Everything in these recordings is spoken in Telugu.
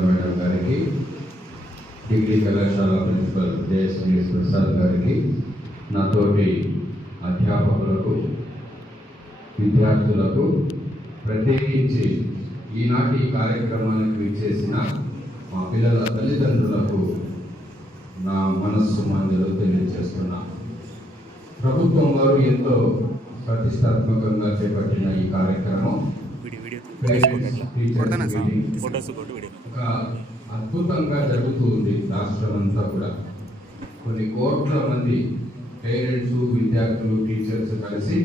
మేడం గారికి, డిగ్రీ కళాశాల ప్రిన్సిపల్ జయశ్రీ ప్రసాద్ గారికి, నాతోటి అధ్యాపకులకు, విద్యార్థులకు, ప్రత్యేకించి ఈనాటి కార్యక్రమానికి విచ్చేసిన మా పిల్లల తల్లిదండ్రులకు నా మనస్సు మందులు తెలియజేస్తున్నా. ప్రభుత్వం వారు ఎంతో ప్రతిష్టాత్మకంగా చేపట్టిన ఈ కార్యక్రమం అద్భుతంగా జరుగుతూ ఉంది. రాష్ట్రం అంతా కూడా కొన్ని కోట్ల మంది పేరెంట్స్, విద్యార్థులు, టీచర్స్ కలిసి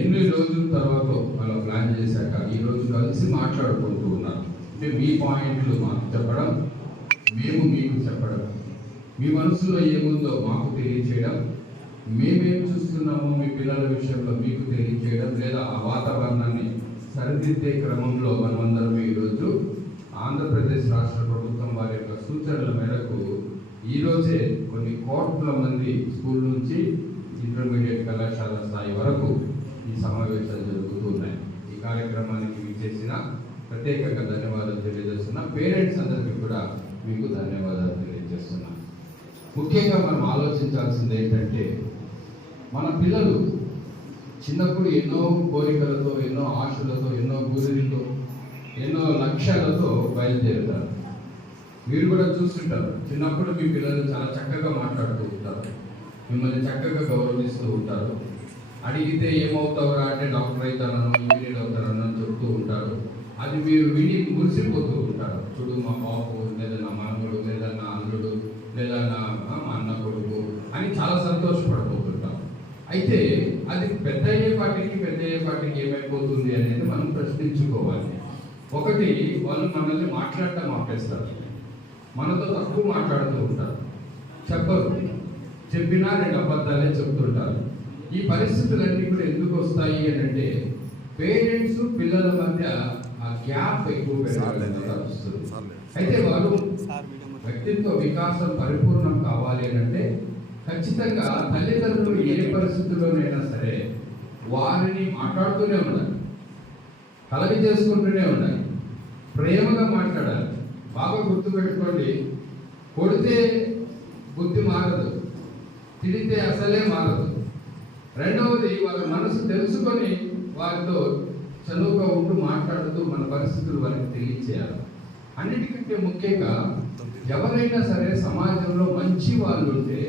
ఎన్ని రోజుల తర్వాత వాళ్ళ ప్లాన్ చేశాక ఈరోజు కలిసి మాట్లాడుకుంటూ ఉన్నారు. అంటే మీ పాయింట్లు మాకు చెప్పడం, మేము మీకు చెప్పడం, మీ మనసులో ఏముందో మాకు తెలియచేయడం, మేమేం చూస్తున్నామో మీ పిల్లల విషయంలో మీకు తెలియచేయడం, లేదా ఆ వాతావరణాన్ని సరిదిద్దే క్రమంలో మనమందరం ఈరోజు ఆంధ్రప్రదేశ్ రాష్ట్ర ప్రభుత్వం వారి యొక్క సూచనల మేరకు ఈరోజే కొన్ని కోట్ల మంది స్కూల్ నుంచి ఇంటర్మీడియట్ కళాశాల స్థాయి వరకు ఈ సమావేశాలు జరుగుతున్నాయి. ఈ కార్యక్రమానికి విచ్చేసిన ప్రత్యేకంగా ధన్యవాదాలు తెలియజేస్తున్నా. పేరెంట్స్ అందరికీ కూడా మీకు ధన్యవాదాలు తెలియజేస్తున్నా. ముఖ్యంగా మనం ఆలోచించాల్సింది ఏంటంటే, మన పిల్లలు చిన్నప్పుడు ఎన్నో కోరికలతో, ఎన్నో ఆశలతో, ఎన్నో గురులతో, ఎన్నో లక్ష్యాలతో బయలుదేరుతారు. మీరు కూడా చూస్తుంటారు, చిన్నప్పుడు మీ పిల్లలు చాలా చక్కగా మాట్లాడుతూ ఉంటారు, మిమ్మల్ని చక్కగా గౌరవిస్తూ ఉంటారు. అడిగితే ఏమవుతావురా అంటే డాక్టర్ అవుతానో, ఇంజనీర్ అవుతానో చెప్తూ ఉంటారు. అది మీరు విని మురిసిపోతూ ఉంటారు. చూడు మా బాబు, లేదా నా మనవడు, లేదా నా అల్లుడు, లేదా మా అన్న కొడుకు అని చాలా సంతోషపడిపోతుంటాం. అయితే అది పెద్ద అయ్యేపాటికి ఏమైపోతుంది అనేది మనం ప్రశ్నించుకోవాలి. ఒకటి, వాళ్ళు మనల్ని మాట్లాడటం ఆపేస్తారు, మనతో తక్కువ మాట్లాడుతూ ఉంటారు, చెప్పరు, చెప్పినా రెండు అబద్ధాలే చెప్తుంటారు. ఈ పరిస్థితులన్నీ కూడా ఎందుకు వస్తాయి అని అంటే, పేరెంట్స్ పిల్లల మధ్య ఆ గ్యాప్ ఎక్కువ పెరగాలని వస్తుంది. అయితే వాళ్ళు వ్యక్తిత్వ వికాసం పరిపూర్ణం కావాలి అని అంటే ఖచ్చితంగా తల్లిదండ్రులు ఏ పరిస్థితుల్లోనైనా సరే వారిని మాట్లాడుతూనే ఉండాలి, కలవి చేసుకుంటూనే ఉండాలి, ప్రేమగా మాట్లాడాలి. బాగా గుర్తుపెట్టుకోండి, కొడితే బుద్ధి మారదు, తిడితే అసలే మారదు. రెండవది, వాళ్ళ మనసు తెలుసుకొని వారితో చనువుగా ఉంటూ మాట్లాడుతూ మన పరిస్థితులు వారికి తెలియచేయాలి. అన్నిటికంటే ముఖ్యంగా ఎవరైనా సరే సమాజంలో మంచి వాళ్ళు ఉంటే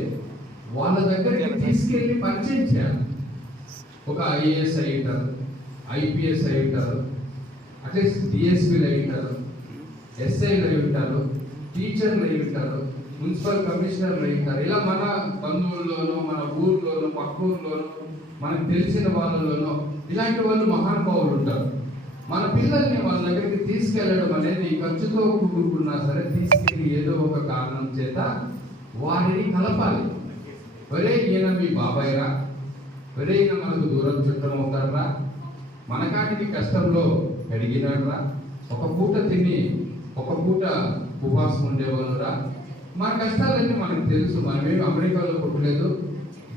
వాళ్ళ దగ్గరికి తీసుకెళ్ళి పరిచయం చేయాలి. ఒక ఐఏఎస్ అయి ఉంటారు, ఐపీఎస్ అయి ఉంటారు, అట్లీస్ట్ డిఎస్పీలు అయి ఉంటారు, ఎస్ఐలు అయి ఉంటారు, టీచర్లు అయి ఉంటారు, మున్సిపల్ కమిషనర్లు అయి ఉంటారు. ఇలా మన బంధువుల్లోనో, మన ఊర్లోనో, పక్క ఊర్లోనో, మనకు తెలిసిన వాళ్ళలోనో ఇలాంటి వాళ్ళు మహానుభావులు ఉంటారు. మన పిల్లల్ని వాళ్ళ దగ్గరికి తీసుకెళ్ళడం అనేది ఖర్చుతో కూడుకున్నా సరే తీసుకెళ్ళి ఏదో ఒక కారణం చేత వారిని కలపాలి. ఒరే ఈయన మీ బాబాయ్రా, ఒరే ఈయన మనకు దూరం చుట్టం అవుతాడరా, మనకాటికి కష్టంలో పెరిగినాడురా, ఒక పూట తిని ఒక పూట ఉపవాసం ఉండేవాళ్ళురా, మన కష్టాలన్నీ మనకు తెలుసు. మనమేమి అమెరికాలో పుట్టలేదు,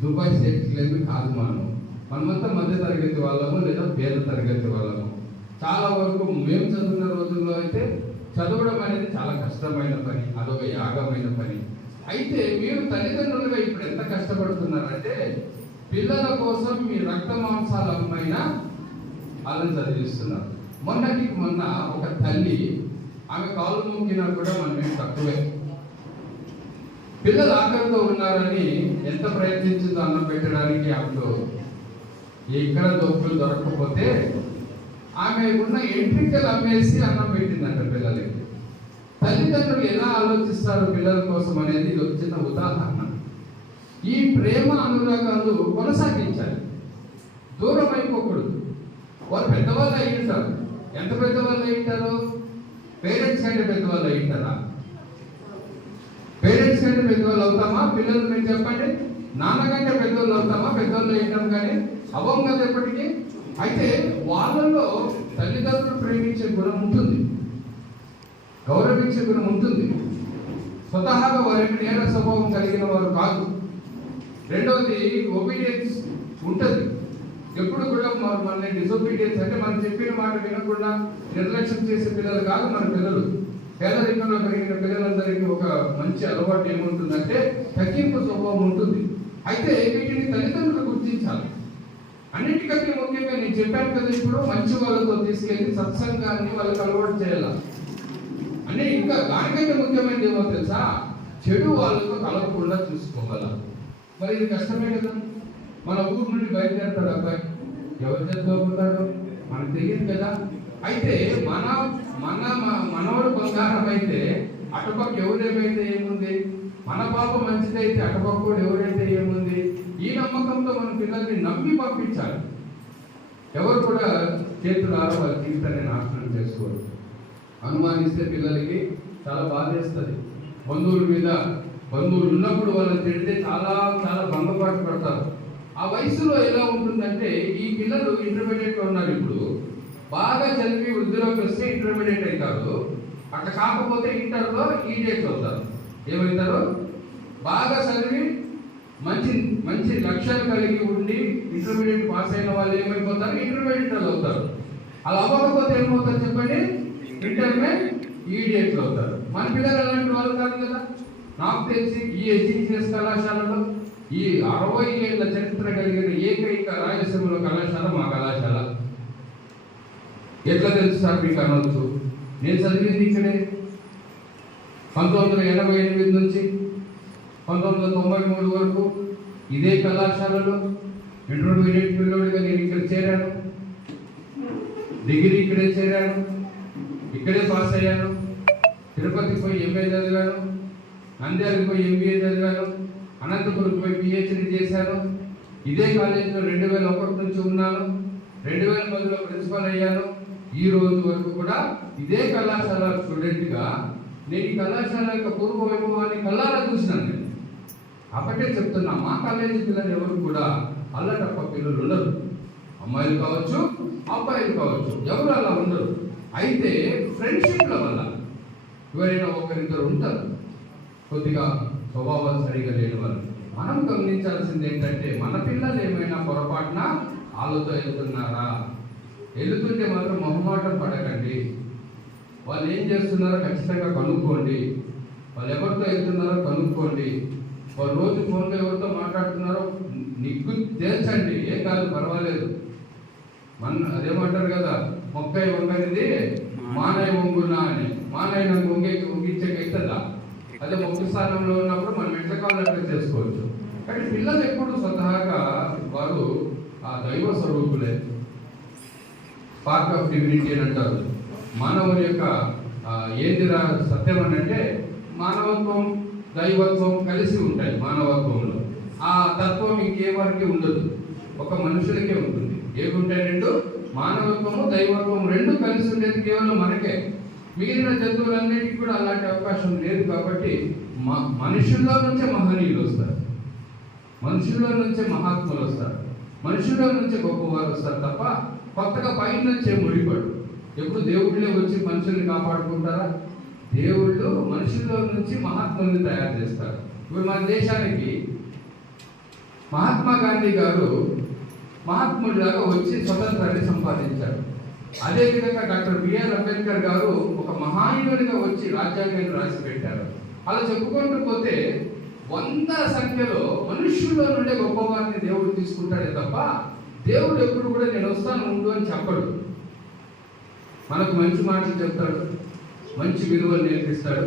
దుబాయ్ లేదు కాదు. మనమంతా మధ్య తరగతి వాళ్ళము, లేదా పేద తరగతి వాళ్ళము. చాలా వరకు మేము చదువున్న రోజుల్లో అయితే చదవడం అనేది చాలా కష్టమైన పని, అదొక యాగమైన పని. అయితే మీరు తల్లిదండ్రులుగా ఇప్పుడు ఎంత కష్టపడుతున్నారంటే, పిల్లల కోసం మీ రక్త మాంసాల అమ్మైనా వాళ్ళని చదివిస్తున్నారు. మొన్న ఒక తల్లి, ఆమె కాలు మొక్కినా కూడా మనమేం తక్కువే. పిల్లలు ఆకలితో ఉన్నారని ఎంత ప్రయత్నించిందో అన్నం పెట్టడానికి, ఆమెలో ఎక్కడ దొక్కులు దొరకకపోతే ఆమె ఉన్న ఎంట్రికలు అమ్మేసి అన్నం పెట్టిందంట పిల్లలకి. తల్లిదండ్రులు ఎలా ఆలోచిస్తారు పిల్లల కోసం అనేది ఇది వచ్చిన ఉదాహరణ. ఈ ప్రేమ అనురాగాలు కొనసాగించాలి, దూరం అయిపోకూడదు. వారు పెద్దవాళ్ళు అయి ఉంటారు. ఎంత పెద్దవాళ్ళు అయి ఉంటారు? పేరెంట్స్ కంటే పెద్దవాళ్ళు అయి ఉంటారా? పేరెంట్స్ కంటే పెద్దవాళ్ళు అవుతామా? పిల్లలు మీరు చెప్పండి, నాన్నకంటే పెద్దవాళ్ళు అవుతామా? పెద్దవాళ్ళు అయినాం కానీ అవ్వం కదా ఎప్పటికీ. అయితే వాళ్ళలో తల్లిదండ్రులు ప్రేమించే గుణం ఉంటుంది, గౌరవించే గుణం ఉంటుంది. స్వతహాగా వారికి నేర స్వభావం కలిగిన వారు కాదు. రెండవది, ఒబీడియన్స్ ఉంటుంది. ఎప్పుడు కూడా మన డిసొబీడియన్స్ అంటే మనం చెప్పిన మాట వినకుండా నిర్లక్ష్యం చేసే పిల్లలు కాదు మన పిల్లలు. వాతావరణంలో పెరిగిన పిల్లలందరికీ ఒక మంచి అలవాటు ఏముంటుందంటే తగ్గింపు స్వభావం ఉంటుంది. అయితే వీటిని తల్లిదండ్రులు గుర్తించాలి. అన్నిటికంటే ముఖ్యంగా నేను చెప్పాను కదా, ఇప్పుడు మంచి వాళ్ళతో తీసుకెళ్లి సత్సంగాన్ని వాళ్ళకి అలవాటు చేయాలి. అంటే ఇంకా దానికంటే ముఖ్యమైనది ఏమో తెలుసా, చెడు వాళ్ళతో కలవకుండా చూసుకోవాల. మరి ఇది కష్టమే కదా. మన ఊరు నుండి బయలుదేరుతాడు అబ్బాయి, ఎవరి చదువుకుంటాడు మనకు తెలియదు కదా. అయితే మనవాడు బంగారం అయితే అటుపక్క ఎవరేమైతే ఏముంది, మన పాప మంచిదైతే అటుపక్క ఎవరైతే ఏముంది. ఈ నమ్మకంతో మన పిల్లల్ని నమ్మి పంపించాలి. ఎవరు కూడా చేతులారా వాళ్ళ జీవితాన్ని నాశనం చేసుకోరు. అనుమానిస్తే పిల్లలకి చాలా బాధేస్తుంది. బంధువులు ఉన్నప్పుడు వాళ్ళని తిడితే చాలా చాలా భంగపాటు పడతారు. ఆ వయసులో ఎలా ఉంటుందంటే, ఈ పిల్లలు ఇంటర్మీడియట్లో ఉన్నారు. ఇప్పుడు బాగా చదివి వృద్ధిలోకి వస్తే ఇంటర్మీడియట్ అవుతారు. అట్లా కాకపోతే ఇంటర్లో ఈడియట్ అవుతారు. ఏమవుతారు? బాగా చదివి మంచి మంచి లక్ష్యాలు కలిగి ఉండి ఇంటర్మీడియట్ పాస్ అయిన వాళ్ళు ఏమైపోతారు? ఇంటర్మీడియట్ అవుతారు. అలా అవ్వకపోతే ఏమవుతారు చెప్పండి? ఇంటర్మే ఈడియట్లు అవుతారు. మన పిల్లలు అలాంటి వాళ్ళు కాదు కదా. నాకు తెలిసి ఈ ఎడ్యుకేషన్ కళాశాలలో ఈ 60 ఏళ్ల చరిత్ర కలిగిన ఏకైక రాయలసీమలో కళాశాల మా కళాశాల. ఎట్లా తెలుసు సార్ మీకు అనవచ్చు. నేను చదివింది ఇక్కడే 1988 నుంచి 1993 వరకు ఇదే కళాశాలలో ఇంటర్మీడియట్ పిల్లోడిగా నేను ఇక్కడ చేరాను. డిగ్రీ ఇక్కడే చేరాను, ఇక్కడే పాస్ అయ్యాను. తిరుపతికి పోయి ఎంఏ చదివాను, నంద్యాలకు పోయి ఎంబీఏ చదివాను, అనంతపురం పోయి పిహెచ్డి చేశాను. ఇదే కాలేజీలో 2001 నుంచి ఉన్నాను. 2010లో ప్రిన్సిపల్ అయ్యాను. ఈ రోజు వరకు కూడా ఇదే కళాశాల స్టూడెంట్గా నేను ఈ కళాశాల యొక్క పూర్వ వైభవాన్ని కళ్ళారా చూసినాను. నేను అప్పటే చెప్తున్నా, మా కాలేజీ పిల్లలు ఎవరు కూడా అల్లటప్ప పిల్లలు ఉండరు. అమ్మాయిలు కావచ్చు, అబ్బాయిలు కావచ్చు, ఎవరు అలా ఉండరు. అయితే ఫ్రెండ్షిప్ల వల్ల ఎవరైనా ఒకరిద్దరు ఉంటారు కొద్దిగా స్వభావాలు సరిగా లేని వాళ్ళు. మనం గమనించాల్సింది ఏంటంటే, మన పిల్లలు ఏమైనా పొరపాటున వాళ్ళతో వెళ్తున్నారా? వెళ్తుంటే మాత్రం మొహమాటం పడకండి. వాళ్ళు ఏం చేస్తున్నారో ఖచ్చితంగా కనుక్కోండి. వాళ్ళు ఎవరితో వెళ్తున్నారో కనుక్కోండి. వాళ్ళు రోజు ఫోన్లో ఎవరితో మాట్లాడుతున్నారో నిగ్గు తేల్చండి. ఏం కాదు, పర్వాలేదు. అదేమంటారు కదా, మొక్కై వంగనిది మానయ్య వంగునా అని. మానయ్య వంగించకెళ్తుందా? అదే మొక్క స్థానంలో ఉన్నప్పుడు మనం ఎట్లా కావాలి అట్లా చేసుకోవచ్చు. కానీ పిల్లలు ఎప్పుడు స్వతహాగా వారు ఆ దైవ స్వరూపులే. స్పార్క్ ఆఫ్ డివినిటీ అని అంటారు. మానవుని యొక్క ఏంటిరా సత్యం అని అంటే, మానవత్వం దైవత్వం కలిసి ఉంటాయి. మానవత్వంలో ఆ తత్వం ఇంకేవారికి ఉండదు, ఒక మనుషులకే ఉంటుంది. ఏముంటాయి? రెండు, మానవత్వము దైవత్వం రెండు కలిసి ఉండేది కేవలం మనకే. మిగిలిన జంతువులన్నిటికీ కూడా అలాంటి అవకాశం లేదు. కాబట్టి మనుషుల్లో నుంచే మహనీయులు వస్తారు, మనుషుల్లో నుంచే మహాత్ములు వస్తారు, మనుషుల్లో నుంచే గొప్పవారు వస్తారు తప్ప కొత్తగా పైన నుంచే ముడిపడు. ఎప్పుడు దేవుళ్ళే వచ్చి మనుషుల్ని కాపాడుకుంటారా? దేవుళ్ళు మనుషుల్లో నుంచి మహాత్ముల్ని తయారు చేస్తారు. ఇప్పుడు మన దేశానికి మహాత్మా గాంధీ గారు మహాత్ముడిలాగా వచ్చి స్వతంత్రాన్ని సంపాదించారు. అదేవిధంగా డాక్టర్ బిఆర్ అంబేద్కర్ గారు ఒక మహాయుడిగా వచ్చి రాజ్యాంగాన్ని రాసి పెట్టారు. అలా చెప్పుకుంటూ పోతే 100 సంఖ్యలో మనుష్యుల్లో నుండే గొప్పవారిని దేవుడు తీసుకుంటాడే తప్ప దేవుడు ఎప్పుడు కూడా నేను వస్తాను ఉండు అని చెప్పడు. మనకు మంచి మాటలు చెప్తాడు, మంచి విలువలు నేర్పిస్తాడు.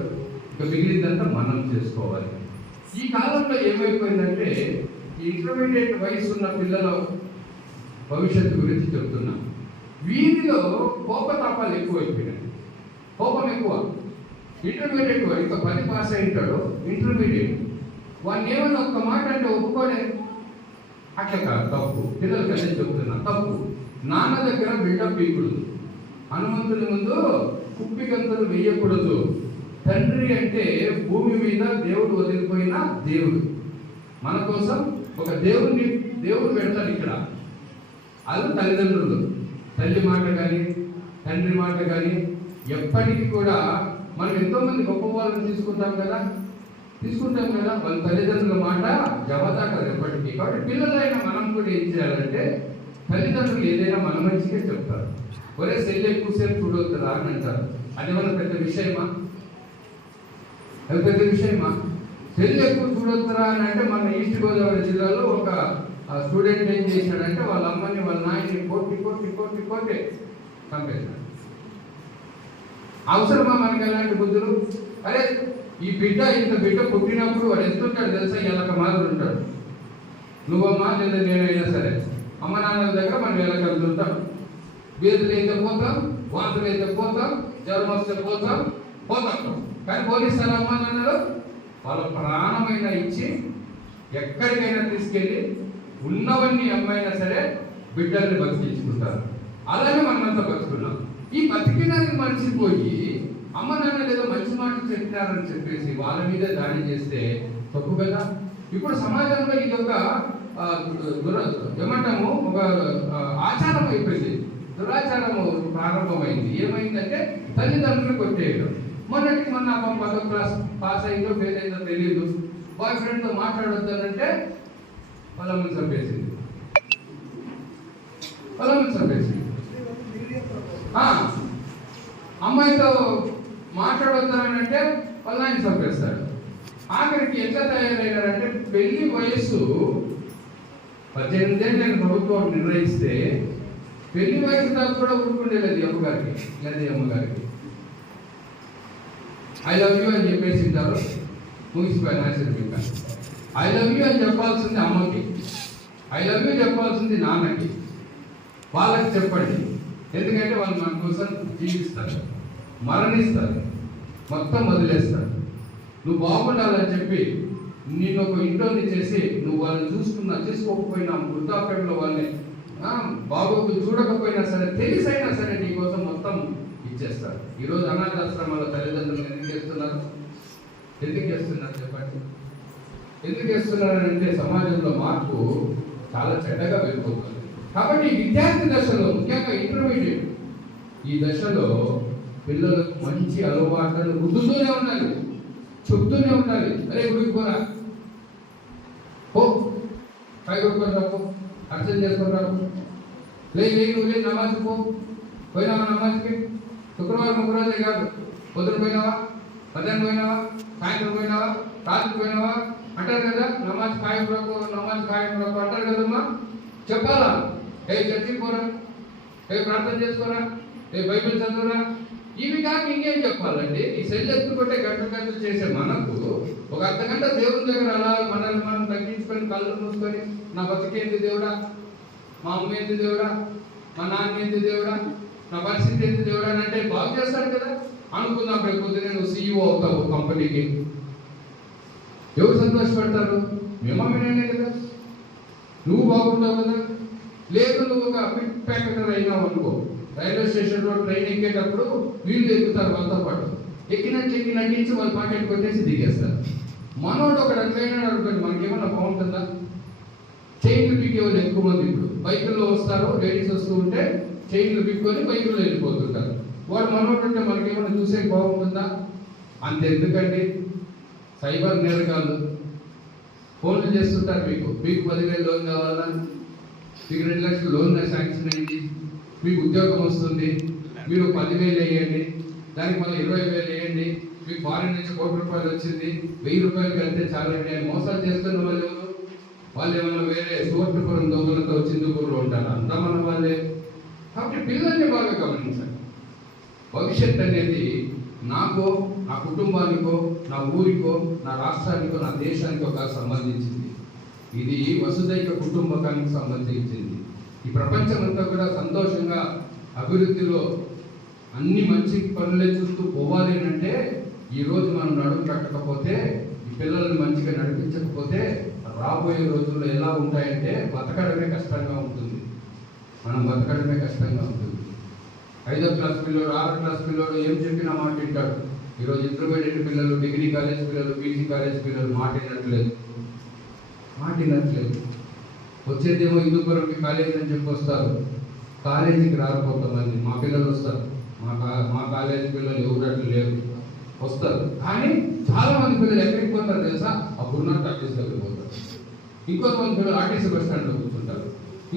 ఇక మిగిలిందంతా మనం చేసుకోవాలి. ఈ కాలంలో ఏమైపోయిందంటే, ఈ ఇంటర్మీడియట్ వయసు ఉన్న పిల్లల భవిష్యత్తు గురించి చెప్తున్నా. వీరిలో కోపతాపాలు ఎక్కువైపోయినాయి. కోపం ఎక్కువ. ఇంటర్మీడియట్ ఇంకా 10 పాస్ అయింటాడు ఇంటర్మీడియట్, వాడిని ఏమైనా ఒక్క మాట అంటే ఒప్పుకోలే. అట్లా కాదు, తప్పు. పిల్లలకి అదే చెప్తున్నా, తప్పు. నాన్న దగ్గర బిల్డప్ ఇవ్వకూడదు, హనుమంతుని ముందు కుప్పిగంతులు వేయకూడదు. తండ్రి అంటే భూమి మీద దేవుడు వదిలిపోయిన దేవుడు. మన కోసం ఒక దేవుడు పెడతాడు ఇక్కడ. అది తల్లిదండ్రులు. తల్లి మాట కానీ తండ్రి మాట కానీ ఎప్పటికీ కూడా మనం ఎంతోమంది గొప్ప వాళ్ళని తీసుకుంటాం కదా. వాళ్ళ తల్లిదండ్రుల మాట జవదాటారు ఎప్పటికీ. కాబట్టి పిల్లలైనా మనం కూడా ఏం చేయాలంటే, తల్లిదండ్రులు ఏదైనా మన మంచిగా చెప్తారు. ఒరే సెల్ ఎక్కువసేపు చూడొద్దురా అని అంటారు. అది మన పెద్ద విషయమా? అది పెద్ద విషయమా? సెల్ ఎక్కువ చూడొద్దురా అని అంటే మన ఈస్ట్ గోదావరి జిల్లాలో ఒక స్టూడెంట్ ఏం చేశాడంటే వాళ్ళ అమ్మని వాళ్ళ నాయన్ని కొట్టి చంపేశాడు. అవసరమా మనకి ఎలాంటి బుద్ధులు? అరే ఈ ఇంత బిడ్డ పుట్టినప్పుడు వాడు ఎంతుంటాడు తెలుసా? ఎలక మాదిరి ఉంటాడు. నువ్వమ్మా లేదా నేనైనా సరే అమ్మ నాన్నల దగ్గర మనం ఎలకెళ్తుంటాం. బీదలు అయితే పోతాం, వాంతులు అయితే పోతాం, జ్వరం వస్తే పోతాం. కానీ పోలీసులు అమ్మ నాన్నలు వాళ్ళ ప్రాణమైనా ఇచ్చి ఎక్కడికైనా తీసుకెళ్ళి ఉన్నవన్నీ అమ్మైనా సరే బిడ్డల్ని బతికించుకుంటారు. అలాగే మనమంతా బతుకున్నాం. ఈ బతికినాన్ని మర్చిపోయి అమ్మ నాన్న ఏదో మంచి మాటలు చెప్పినారని చెప్పేసి వాళ్ళ మీద దాడి చేస్తే తప్పు కదా. ఇప్పుడు సమాజంలో ఇది ఒక ఏమంటాము, ఒక ఆచారం అయిపోయింది, దురాచారము ప్రారంభమైంది. ఏమైందంటే తల్లిదండ్రులు కొట్టేయడం. మొన్నటికి మొన్న 10వ క్లాస్ పాస్ అయిందో ఫెయిల్ అయిందో తెలియదు, బాయ్ ఫ్రెండ్తో మాట్లాడొద్దానంటే పొలం చంపేసింది. అమ్మాయితో మాట్లాడొద్దానంటే పొలాన్ని చంపేస్తాడు. ఆఖరికి ఎట్లా తయారయ్యారంటే పెళ్లి వయస్సు 18 ఏళ్ళు ప్రభుత్వం నిర్ణయిస్తే పెళ్లి వయసు దాకా కూడా ఊరుకుండేలేదు అమ్మగారికి లేదా అమ్మగారికి. ఐ లవ్ యూ అని చెప్పేసింటారు, ముగిసిపోయిన ఆశ్చర్యంగా. ఐ లవ్ యూ అని చెప్పాల్సింది అమ్మకి, ఐ లవ్ యూ చెప్పాల్సింది నాన్నకి. వాళ్ళకి చెప్పండి, ఎందుకంటే వాళ్ళు మన కోసం జీవిస్తారు, మరణిస్తారు, మొత్తం వదిలేస్తారు. నువ్వు బాగుండాలని చెప్పి నేను ఒక ఇంట్లోని చేసి నువ్వు వాళ్ళని చూసుకోకపోయినా వృద్ధాప్యంలో వాళ్ళని బాగోకు చూడకపోయినా సరే తెలిసైనా సరే నీ కోసం మొత్తం ఇచ్చేస్తారు. ఈరోజు అనాథాశ్రమాల తల్లిదండ్రులు ఎందుకు చేస్తున్నారు చెప్పండి? ఎందుకు చేస్తున్నారంటే సమాజంలో మార్పు చాలా చెడ్డగా వెళ్ళిపోతుంది. కాబట్టి విద్యార్థి దశలో, ముఖ్యంగా ఇంటర్మీడియట్ ఈ దశలో పిల్లలకు మంచి అలవాట్లను రుద్దుతూనే ఉండాలి, చెప్తూనే ఉండాలి. అరే గుడికి పోరా, పై కొడుకొని రాకు, అర్థం చేసుకొని రాకు, నువ్వు నమాజ్ పోయినావా నమాజ్కి? శుక్రవారం ఒకరోజే కాదు, పొద్దున పోయినావా, మధ్యాహ్నం పోయినావా, సాయంత్రం పోయినావా, రాత్రి పోయినావా అంటారు కదా. నమాజ్ ఖాయం రాకు అంటారు కదమ్మా. చెప్పాలా? చర్చికి పోరా, ప్రార్థన చేసుకోరా, బైబిల్ చదువురా. ఇవి కాక ఇంకేం చెప్పాలండి? ఈ సెల్ ఎత్తుకుంటే గంటలు చేసే మనకు ఒక అర్ధగంట దేవుని దగ్గర అలా మనల్ని మనం తగ్గించుకొని కళ్ళు మూసుకొని నా బతికేంది దేవుడా, మా అమ్మ ఏంది దేవుడా, మా నాన్న ఏంది దేవుడా, నా పరిస్థితి ఏంది దేవుడా అని అంటే బాగు చేస్తాడు కదా. అనుకుందాం రేపు పొద్దునే నువ్వు CEO అవుతావు కంపెనీకి, ఎవరు సంతోషపడతారు? మేమేనే కదా, నువ్వు బాగుంటావు కదా. లేదు నువ్వు ఒక పిక్ ప్యాకెటర్ అయినావు అనుకో, రైల్వే స్టేషన్లో ట్రైన్ ఎక్కేటప్పుడు వీళ్ళు ఎక్కుతారు వాళ్ళతో పాటు, ఎక్కినట్టు వాళ్ళ పాకెట్ కొట్టేసి దిగేస్తారు. మనోడు ఒకటి అట్లయినా అనుకోండి, మనకేమన్నా బాగుంటుందా? చైన్లు పీకే వాళ్ళు ఎక్కువ మంది ఇప్పుడు బైకుల్లో వస్తారు, లేడీస్ వస్తూ ఉంటే చైన్లు పీక్కొని బైకుల్లో వెళ్ళిపోతుంటారు. వాడు మనోడు ఉంటే మనకేమన్నా చూసే బాగుంటుందా? అంతెందుకండి, సైబర్ నేరగాళ్ళు ఫోన్లు చేస్తుంటారు, మీకు 10,000 లోన్ కావాలా, మీకు 2 లక్షలు లోన్ శాంక్షన్ అయింది, మీకు ఉద్యోగం వస్తుంది, మీరు 10,000 వేయండి, దానికి మళ్ళీ 20,000 వేయండి, మీకు ఫారెన్ నుంచి ₹1,00,000 వచ్చింది, 1,000 రూపాయలు కలిస్తే చాలండి అని మోసాలు చేస్తున్న వాళ్ళు ఏమన్నా వేరే సువర్ణపురం దొంగలతో చిందుకూరులో ఉంటారు, అంతా మన వాళ్ళే. కాబట్టి పిల్లల్ని బాగా గమనించాలి. భవిష్యత్ అనేది నాకో, నా కుటుంబానికో, నా ఊరికో, నా రాష్ట్రానికో, నా దేశానికో సంబంధించింది. ఇది వసుదైక కుటుంబకానికి సంబంధించింది. ఈ ప్రపంచం అంతా కూడా సంతోషంగా అభివృద్ధిలో అన్ని మంచి పనులే చూస్తూ పోవాలి అంటే ఈరోజు మనం నడుము కట్టకపోతే, ఈ పిల్లల్ని మంచిగా నడిపించకపోతే రాబోయే రోజుల్లో ఎలా ఉంటాయంటే బతకడమే కష్టంగా ఉంటుంది. మనం బతకడమే కష్టంగా ఉంటుంది. 5వ క్లాస్ పిల్లలు, 6వ క్లాస్ పిల్లలు ఏం చెప్పినా మాట వింటాడు. ఈరోజు ఇంటర్మీడియట్ పిల్లలు, డిగ్రీ కాలేజ్ పిల్లలు, పీజీ కాలేజ్ పిల్లలు మాట వినట్లేదు. వచ్చేదేమో హిందూపురంకి కాలేజీ అని చెప్పి వస్తారు, కాలేజీకి రారు కొంతమంది. మా పిల్లలు వస్తారు, మా కాలేజీ పిల్లలు ఎవరు అట్లా లేరు, వస్తారు. కానీ చాలా మంది పిల్లలు ఎక్కడికి పోతారు తెలుసా? ఆ గురునాథ్ ఆర్టీసీ దగ్గర పోతారు. ఇంకొంతమంది పిల్లలు ఆర్టీసీ బస్ స్టాండ్లో కూర్చుంటారు.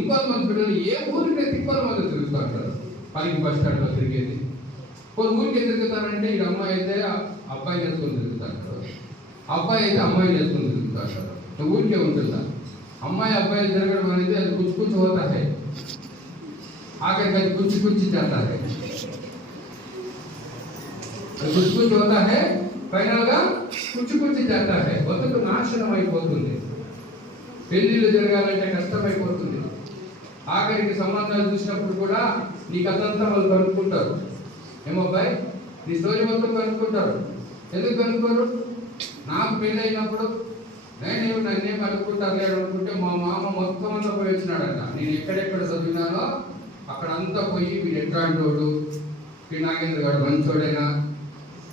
ఇంకొంతమంది పిల్లలు ఏ ఊరికి తిప్పల మంది తిరుగుతూ ఉంటారు. పనికి బస్ స్టాండ్లో తిరిగేది, కొన్ని ఊరికి తిరుగుతారంటే ఈ అమ్మాయి అయితే అబ్బాయి చేసుకొని తిరుగుతారు, అబ్బాయి అయితే అమ్మాయి చేసుకొని తిరుగుతారు. ఊరికే ఉంటుందా? అమ్మాయి అబ్బాయి తిరగడం అనేది అది కుచ్చు కుచ్చు होता है, ఆఖరికి అది కుచ్చు కుచ్చు చేస్తా है, కుచ్చు కుచ్చు होता है, ఫైనల్ గా కుచ్చు కుచ్చు చేస్తా है. బతుకు నాశనం అయిపోతుంది. పెళ్లిళ్ళు జరగాలంటే కష్టమైపోతుంది. ఆఖరికి సంబంధాలు చూసినప్పుడు కూడా నీ కథంతా వాళ్ళు కనుక్కుంటారు. ఏమబ్బాయి నీ స్టోరీ మొత్తం కనుక్కుంటారు. ఎందుకు కనుక్కోరు? నాకు పెళ్ళి అయినప్పుడు నన్నేం కనుక్కుంటారు లేడు అనుకుంటే మా మామ మొత్తం అంతా పోయి వచ్చినాడట. నేను ఎక్కడెక్కడ చదివినానో అక్కడంతా పోయి వీడు ఎట్లాంటోడు, ఈ నాగేంద్ర గారు మంచోడైనా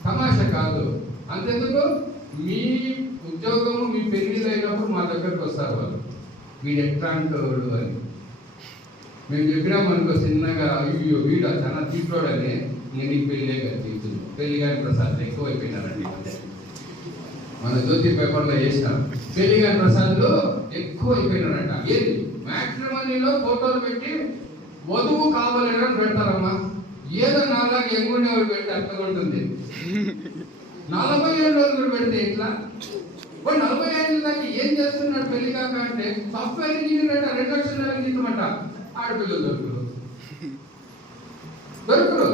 తమాషా కాదు. అంతెందుకు మీ ఉద్యోగము మీ పెళ్లిళ్ళు అయినప్పుడు మా దగ్గరకు వస్తారు వాళ్ళు, వీడు ఎట్లాంటోడు అని. మేము చెప్పినాం అనుకో చిన్నగా, అయ్యో వీడు చాలా తీసుకోడని, నేను నీకు పెళ్ళే కదా తీస్తుంది. పెళ్లి కానీ ప్రసాద్ ఎక్కువ అయిపోయినారండి. మన జ్యోతి పేపర్లో వేసినాం, పెళ్లి కానీ ప్రసాద్లు ఎక్కువ అయిపోయినారంట. ఏది మ్యాట్రిమోనీలో ఫోటోలు పెట్టి వధువు కావాలని పెడతారమ్మా. ఏదో నాలాగా ఎంగుండేవాడు పెడితే అర్థం ఉంటుంది. 47 రోజులు పెడితే ఇట్లా 45 దాకా ఏం చేస్తున్నాడు పెళ్లి కాక అంటే సాఫ్ట్వేర్ ఇంజనీర్ అంట, 2 లక్షల జీతమంట. ఆడపిల్లలు దొరుకురు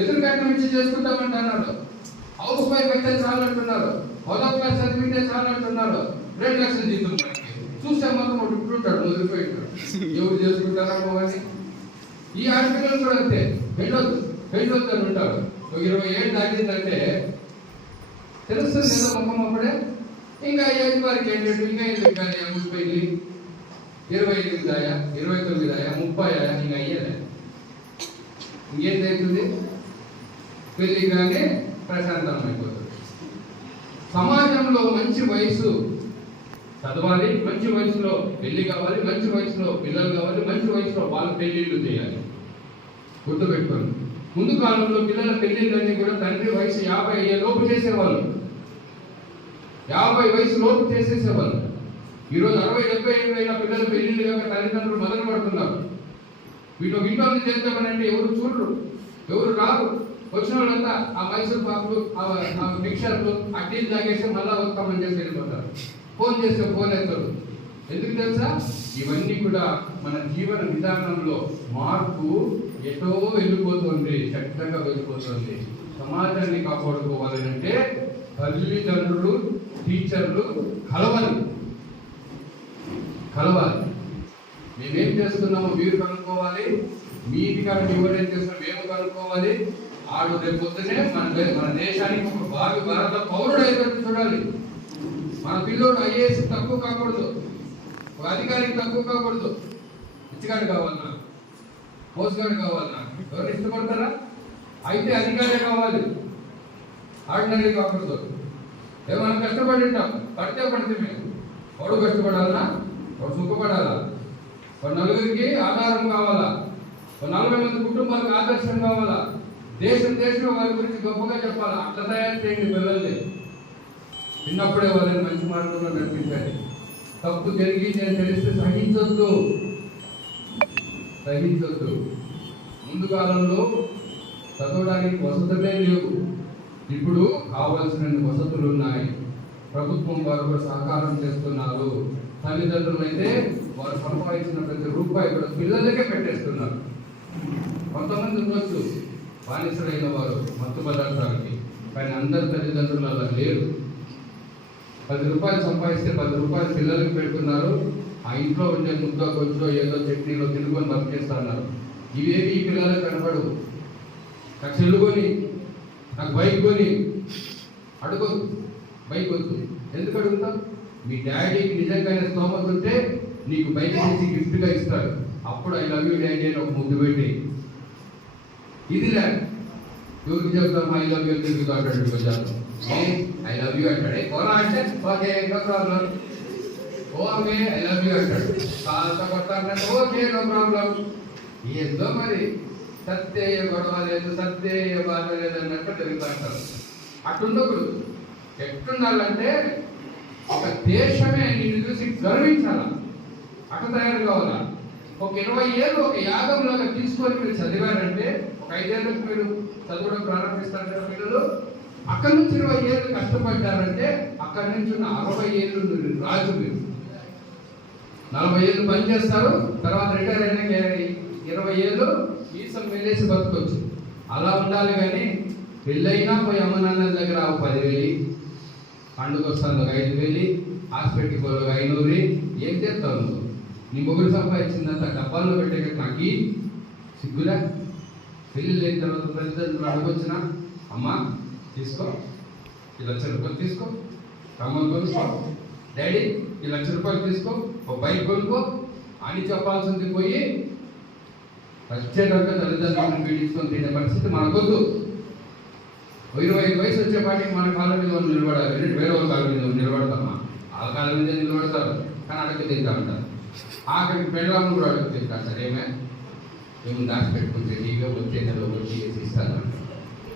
ఎదురుగట్ట నుంచి చేసుకుంటామంటున్నారు. హౌస్ వైఫ్ అయితే చాలు అంటున్నారు, హోదా క్లాస్ చదివితే చాలు అంటున్నారు. 2 లక్షల జీతం చూస్తే మాత్రం ఒకటి ఉంటాడు వదిలిపోయింటాడు. ఎవరు చేసుకుంటారా అని. ఈ ఆడపిల్లలు కూడా అంతే, పెళ్ళొద్దు అని ఉంటారు. 20 ఏళ్ళు దాటిందంటే తెలుస్తుంది కదా ముఖం అప్పుడే. ఇంకా 5 వారికి ఏంటంటే ఇంకా ఎందుకు కానీ ముడిపోయింది 28 దాయా 29 దాయా 30 ఆయా ఇంకా అయ్యేదా? ఇంకేంటవుతుంది? పెళ్లి కానీ ప్రశాంతం అయిపోతుంది. సమాజంలో మంచి వయసు చదవాలి, మంచి వయసులో పెళ్లి కావాలి, మంచి వయసులో పిల్లలు కావాలి, మంచి వయసులో వాళ్ళ పెళ్లిళ్ళు చేయాలి. గుర్తుపెట్టుకోండి. ముందు కాలంలో పిల్లల పెళ్లిళ్ళన్నీ కూడా తండ్రి వయసు 50 అయ్యే లోపు చేసేవాళ్ళు, 50 వయసు లోపు చేసేసేవాళ్ళు. ఈరోజు 60-70 ఏళ్ళు అయిన పిల్లల పెళ్లిళ్ళు కాక తల్లిదండ్రులు మొదలు పడుతున్నారు. వీళ్ళు ఇంట్లో చేద్దామనంటే ఎవరు చూడరు, ఎవరు రారు. వచ్చిన వాళ్ళంతా ఆ మైసూర్ పాకులు, ఆ మిక్చర్లు, అడ్డీలు తాగేసి మళ్ళా వస్తామని చేసి వెళ్ళిపోతారు. ఫోన్ చేస్తే ఫోన్ ఎత్తారు. ఎందుకు తెలుసా? ఇవన్నీ కూడా మన జీవన విధానంలో మార్పు ఎటో వెళ్ళిపోతుంది, చక్కగా వెళ్ళిపోతుంది. సమాజాన్ని కాపాడుకోవాలంటే తల్లిదండ్రులు, టీచర్లు కలవాలి. మేమేం చేస్తున్నామో మీరు కనుక్కోవాలి, మీది కానీ ఎవరేం చేస్తున్నా మేము కనుక్కోవాలి. ఆడు రేపు పొద్దునే మన దేశానికి ఒక భారత పౌరుడు అయినట్టు చూడాలి. మన పిల్లోడు ఐఏఎస్ తక్కువ కాకూడదు, ఒక అధికారికి తక్కువ కాకూడదు. పిచ్చిగాడు కావాలన్నా, మోసగాడు కావాలన్నా ఎవరు ఇష్టపడతారా? అయితే అధికారే కావాలి, ఆర్డినరీ కాకూడదు. ఏమైనా కష్టపడి ఉంటాం, పడితే మేము వాడు కష్టపడాలన్నా, వాడు సుఖపడాలా, వాడు నలుగురికి ఆధారం కావాలా, 40 మంది కుటుంబాలకు ఆదర్శం కావాలా, దేశం వారి గురించి గొప్పగా చెప్పాలా. అట్లా తయారు చేయండి పిల్లల్ని. చిన్నప్పుడే వాళ్ళని మంచి మార్గంలో నడిపించాలి. తప్పు జరిగి నేను తెలిస్తే సహించొద్దు. ముందు కాలంలో చదవడానికి వసతులే లేవు, ఇప్పుడు కావలసిన వసతులు ఉన్నాయి. ప్రభుత్వం వారు కూడా సహకారం చేస్తున్నారు. తల్లిదండ్రులు అయితే వారు సంపాదించిన ప్రతి రూపాయి కూడా పిల్లలకే పెట్టేస్తున్నారు. కొంతమంది ఉండొచ్చు బానిసలైన వారు మత్తు పదార్థాలకి, కానీ అందరు తల్లిదండ్రులు అలా లేరు. 10 రూపాయలు సంపాదిస్తే 10 రూపాయలు పిల్లలకి పెడుతున్నారు. ఆ ఇంట్లో ఉండే ముద్ద కొంచెం ఏదో చట్నీలో తినుకొని బతికేస్తున్నారు. ఇవేవి ఈ పిల్లలకు కనపడవు. నాకు సెల్లు కొని, నాకు బైక్ కొని అడుగొద్దు. బైక్ వద్దు. ఎందుకు అడుగుతావు? మీ డాడీకి నిజంగానే స్తోమత ఉంటే నీకు బైక్ చేసి గిఫ్ట్గా ఇస్తాడు. అప్పుడు ఐ లవ్ యూ డాడీ అని ఒక ముద్దు పెట్టి, ఇది లే ఎవరికి చెప్తాం ఐ లవ్ యూ తిరుగుతూ అంటాడు. కొంచెం ఐ లవ్ యూ అంటాడు. కోరా అంటే okay no problem, okay I love you అంటాడు. కాస్త కొట్టాలంటే ఓకే నో ప్రాబ్లం. ఏందో మరి సత్యేయ గొడవ లేదు, సత్యేయ బాధ లేదు అన్నట్టు తిరుగుతూ అంటారు. అట్టుండకూడదు. ఎట్టుండాలంటే ఒక దేశమే నిన్ను చూసి గర్వించాలా, అట్లా తయారు కావాలా. ఒక 20 ఏళ్ళు ఒక యాగంలాగా తీసుకొని మీరు చదివారంటే ఒక 5 ఏళ్ళకి మీరు చదవడం ప్రారంభిస్తారు కదా పిల్లలు. అక్కడి నుంచి 20 ఏళ్ళు కష్టపడ్డారంటే అక్కడి నుంచి ఉన్న 60 ఏళ్ళు రాజు మీరు. 40 ఏళ్ళు పని చేస్తారు, తర్వాత రిటైర్ అయినాక 20 ఏళ్ళు ఈసం వెళ్ళేసి బతుకొచ్చు. అలా ఉండాలి. కానీ పెళ్ళైనా పోయి అమ్మ నాన్నల దగ్గర 10,000, పండుగ వస్తాను 5,000, హాస్పిటల్కి పోయి 500. ఏం చేస్తావు నువ్వు? నీ మొగుడు సంపాదించిందంత డబ్బాల్లో పెట్టే నాకు సిగ్గురా. పెళ్ళి లేని తర్వాత తల్లిదండ్రులు అడగొచ్చిన, అమ్మ తీసుకో ఈ ₹1,00,000 తీసుకో, కమ్మలు కొనుక్కో, డాడీ ఈ ₹1,00,000 తీసుకో, ఒక బైక్ కొనుక్కో అని చెప్పాల్సింది పోయి వచ్చేటప్పుడు తల్లిదండ్రులను పీడించుకొని తినే పరిస్థితి మనకొద్దు. 25 వయసు వచ్చేపాటికి మన కాళ్ళ మీద నిలబడాలి. వేరే వాళ్ళ కాళ్ళ మీద నిలబడతామా? వాళ్ళ కాళ్ళ మీద నిలబడతారు, కానీ అడగ తింటా ఉంటారు. ఆఖరికి పెళ్ళాము కూడా అడుగు తింటారు. సార్ ఏమి దాచిపెట్టుకుంటే నీగా వచ్చే నెల ఒకటి వేసి ఇస్తాను అంటారు.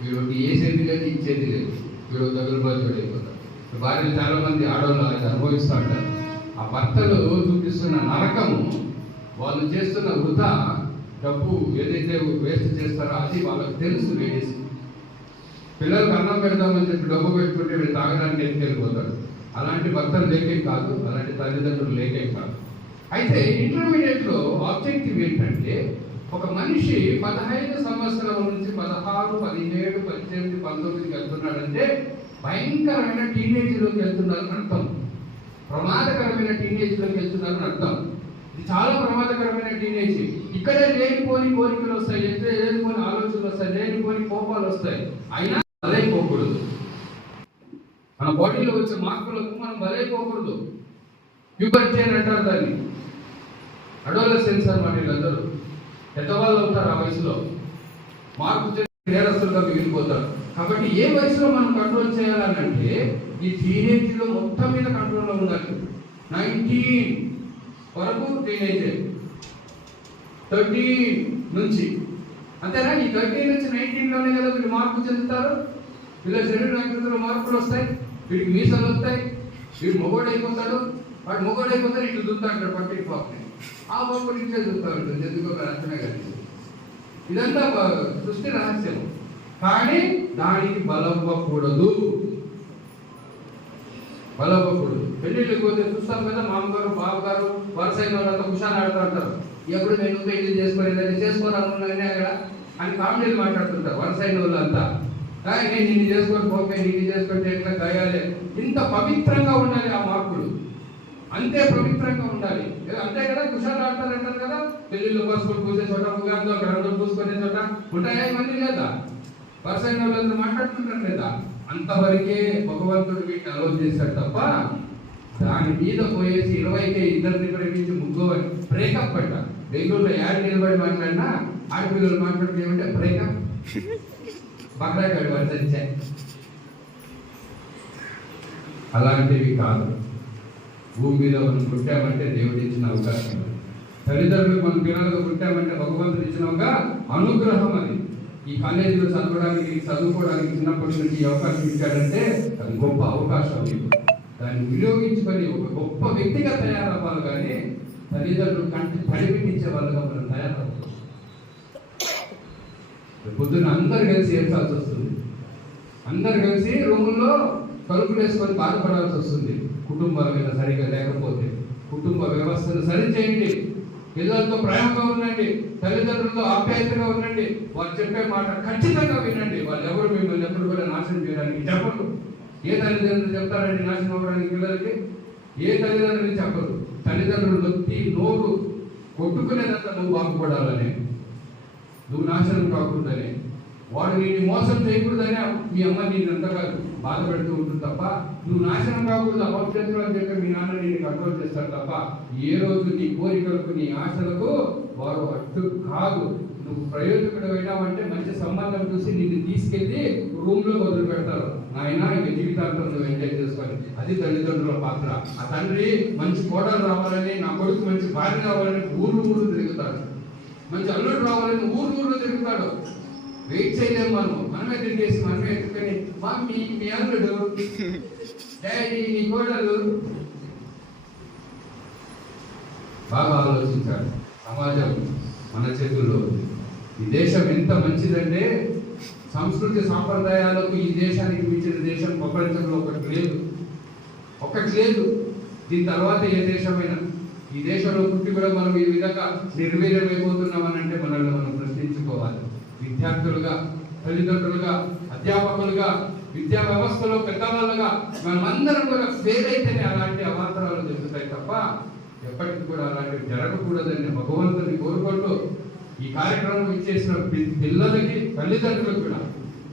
వీడు వేసేది లేదు, ఇచ్చేది లేదు. వీడు తగులుబాటు అయిపోతారు. భార్యలు చాలా మంది ఆడవాళ్ళు అలాగే అనుభవిస్తూ ఉంటారు. ఆ భర్తలు చూపిస్తున్న నరకము, వాళ్ళు చేస్తున్న వృధా డబ్బు ఏదైతే వేస్ట్ చేస్తారో అది వాళ్ళకి తెలుసు. లేడీస్ పిల్లలకు అన్నం పెడదామని చెప్పి డబ్బు పెట్టుకుంటే వీళ్ళు తాగడానికి ఎత్తుకెళ్ళిపోతాడు. అలాంటి భర్తలు లేకే కాదు, అలాంటి తల్లిదండ్రులు లేకే కాదు. అయితే ఇంటర్మీడియట్లో ఆబ్జెక్టివ్ ఏంటంటే, ఒక మనిషి 15 సంవత్సరాల నుంచి 16, 17, 18, 19కి వెళ్తున్నాడంటే భయంకరమైన టీనేజ్లోకి వెళ్తున్నారని అర్థం. ప్రమాదకరమైన టీనేజ్లోకి వెళ్తున్నారని అర్థం. ఇది చాలా ప్రమాదకరమైన టీనేజ్. ఇక్కడే లేనిపోని కోరికలు వస్తాయి, లేనిపోని ఆలోచనలు వస్తాయి, లేనిపోని కోపాలు వస్తాయి. అయినా బలైపోకూడదు. మన బాడీలో వచ్చే మార్పులకు మనం బలైపోకూడదు. ప్యూబర్టీ అని అంటారు దాన్ని. అడోలసెన్స్ అన్నమాట. వీళ్ళందరూ పెద్దవాళ్ళు అవుతారు. ఆ వయసులో మార్పు చేసి నేరస్తులుగా మిగిలిపోతారు. కాబట్టి ఏ వయసులో మనం కంట్రోల్ చేయాలనంటే ఈ టీనేజ్లో మొత్తం మీద కంట్రోల్లో ఉండాలి. 19 వరకు టీనేజ్, 13 నుంచి అంతేనా? ఈ 13 నుంచి 19లోనే కదా వీళ్ళు మార్పు చెందుతారు. వీళ్ళ శరీర మార్పులు వస్తాయి, వీడికి మీసాలు వస్తాయి, వీడు మొగోడైపోతాడు. వాడు మొగోడైపోతాడు, ఇటు చూస్తాడు పట్టి పాపని. ఆ బాబు నుంచే చూస్తాడు, ఎందుకో అర్థమే కానీ. ఇదంతా సృష్టి రహస్యం. కానీ దానికి బలవ్వకూడదు. పెళ్ళిళ్ళకి పోతే చూస్తాం కదా, మామగారు బావగారు వరుసైన వాళ్ళంతా కుషాలు ఆడుతూ ఉంటారు. ఎప్పుడు నేను పెళ్లి చేసుకోలేదని చేసుకోవాలనుకున్నానే అక్కడ అని కామెడీలు మాట్లాడుతుంటారు వరుసైన వాళ్ళంతా. నేను నిన్ను చేసుకొని పోతే, నిన్ను చేసుకుంటే ఎట్లా దయాలే. ఇంత పవిత్రంగా ఉండాలి ఆ మార్పులు, అంతే పవిత్రంగా ఉండాలి. అంతే కదా, కుషాలు ఆడతారంటారు కదా. పెళ్లిళ్ళు పసుపులు పూసే చోట, ఉగాదిలో గ్రంథం పూసుకునే చోట ఉంటాయా మంది లేదా? వరుసైన వాళ్ళందరూ మాట్లాడుతుంటారు లేదా? అంతవరకే భగవంతుడు వీటిని అలౌ చేశాడు తప్ప దాని మీద పోయేసి 20కే ఇద్దరిని ప్రేమించి ముగ్గురు బ్రేకప్ పడ్డ. బెంగళూరులో యాడ్ నిలబడి మాట్లాడినా ఆడపిల్లలు మాట్లాడితే ఏమంటే బ్రేకప్, బక్రాగాడు వర్తించే. అలాంటివి కాదు. భూమి మీద మనం పుట్టామంటే దేవుడు ఇచ్చిన అవకాశం. తల్లిదండ్రులు మనం పిల్లలుగా పుట్టామంటే భగవంతుడు ఇచ్చిన ఒక అనుగ్రహం. అది ఈ కాలేజీలో చదవడానికి, చదువుకోవడానికి చిన్నప్పటి నుంచి అవకాశం ఇచ్చాడంటే అది గొప్ప అవకాశం. దాన్ని వినియోగించుకొని ఒక గొప్ప వ్యక్తిగా తయారవ్వాలి. కానీ తల్లిదండ్రులు కంటి తడిపించే వాళ్ళగా మనం తయారవ్వాలి. పొద్దున్న అందరు కలిసి ఏడ్చాల్సి వస్తుంది. అందరు కలిసి రూముల్లో తలుపులు వేసుకొని బాధపడాల్సి వస్తుంది. కుటుంబాల మీద సరిగా లేకపోతే కుటుంబ వ్యవస్థను సరిచేయండి. పిల్లలతో ప్రేమగా ఉండండి, తల్లిదండ్రులతో ఆప్యాయతగా ఉండండి. వాళ్ళు చెప్పే మాట ఖచ్చితంగా వినండి. వాళ్ళు ఎవరు మిమ్మల్ని ఎప్పుడు కూడా నాశనం చేయడానికి చెప్పరు. ఏ తల్లిదండ్రులు చెప్తారండి నాశనం అవ్వడానికి పిల్లలకి? ఏ తల్లిదండ్రులు చెప్పరు. తల్లిదండ్రులు నొత్తి నోరు కొట్టుకునేదంతా నువ్వు బాగుపడాలని, నువ్వు నాశనం కాకూడదని, వాడు నేను మోసం చేయకూడదని మీ అమ్మ నేను అంతగా బాధ పెడుతూ ఉంటుంది తప్ప నువ్వు నాశనం కాకూడదు అపవిత్రంగా అని చెప్పి మీ నాన్న నేను కంట్రోల్ చేస్తాడు తప్ప ఏ రోజు నీ కోరికలకు, నీ ఆశలకు వారు అడ్డు కాదు. నువ్వు ప్రయోజకుడు అయినావంటే మంచి సంబంధం చూసి నిన్ను తీసుకెళ్ళి రూమ్లో వదిలి పెడతారు. ఆయన ఇక జీవితాంతం నువ్వు ఎంజాయ్ చేసుకోవాలి. అది తల్లిదండ్రుల పాత్ర. ఆ తండ్రి మంచి కోడలు రావాలని, నా కొడుకు మంచి భార్య రావాలని ఊరు తిరుగుతాడు. మంచి అల్లుడు రావాలని ఊరు తిరుగుతాడు. వెయిట్ చేయలేము. మనమే తిరిగేసి మనమే ఎత్తుకొని మమ్మీ మీ అల్లుడు, డాడీ నీ కోడలు. బాగా ఆలోచించాడు. సమాజం మన చేతుల్లో ఉంది. ఈ దేశం ఎంత మంచిదంటే సంస్కృతి సాంప్రదాయాలకు ఈ దేశానికి మించిన దేశం ప్రపంచంలో ఒకటి లేదు. దీని తర్వాత ఏ దేశమైనా ఈ దేశంలో పుట్టి కూడా మనం ఈ విధంగా నిర్వీర్యమైపోతున్నామని అంటే మనల్ని మనం ప్రశ్నించుకోవాలి. విద్యార్థులుగా, తల్లిదండ్రులుగా, అధ్యాపకులుగా, విద్యా వ్యవస్థలో పెద్దవాళ్ళుగా మనమందరం కూడా ఫెయిల్ అయితేనే అలాంటి అవాంతరాలు జరుగుతాయి తప్ప ఎప్పటికీ కూడా అలాంటివి జరగకూడదని భగవంతుని కోరుకుంటూ ఈ కార్యక్రమం ఇచ్చేసిన పిల్లలకి, తల్లిదండ్రులకు కూడా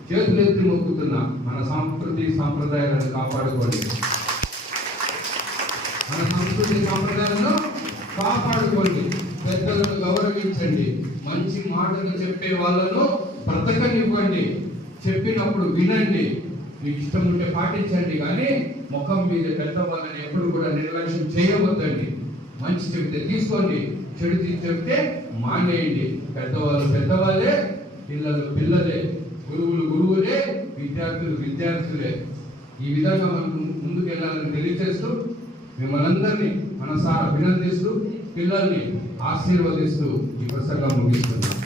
చేతులెత్తి మొక్కుతున్నా, మన సంస్కృతి సాంప్రదాయాలను కాపాడుకోండి. మన సంస్కృతి సాంప్రదాయాలను కాపాడుకోండి. పెద్దలను గౌరవించండి. మంచి మాటలు చెప్పే వాళ్ళను బ్రతకనివ్వండి. చెప్పినప్పుడు వినండి. మీకు ఇష్టం ఉంటే పాటించండి. కానీ ముఖం మీద పెద్దవాళ్ళని ఎప్పుడు కూడా నిర్లక్ష్యం చేయవద్దండి. మంచి చెబితే తీసుకోండి, చెడు చెప్తే మానేయండి. పెద్దవాళ్ళు పెద్దవాళ్ళే, పిల్లలు పిల్లలే, గురువులు గురువులే, విద్యార్థులు విద్యార్థులే. ఈ విధంగా మనం ముందుకు వెళ్ళాలని తెలియజేస్తూ మిమ్మల్ని అందరినీ మనసారా అభినందిస్తూ పిల్లల్ని ఆశీర్వదిస్తూ ఈ ప్రసంగం ముగిస్తున్నాం.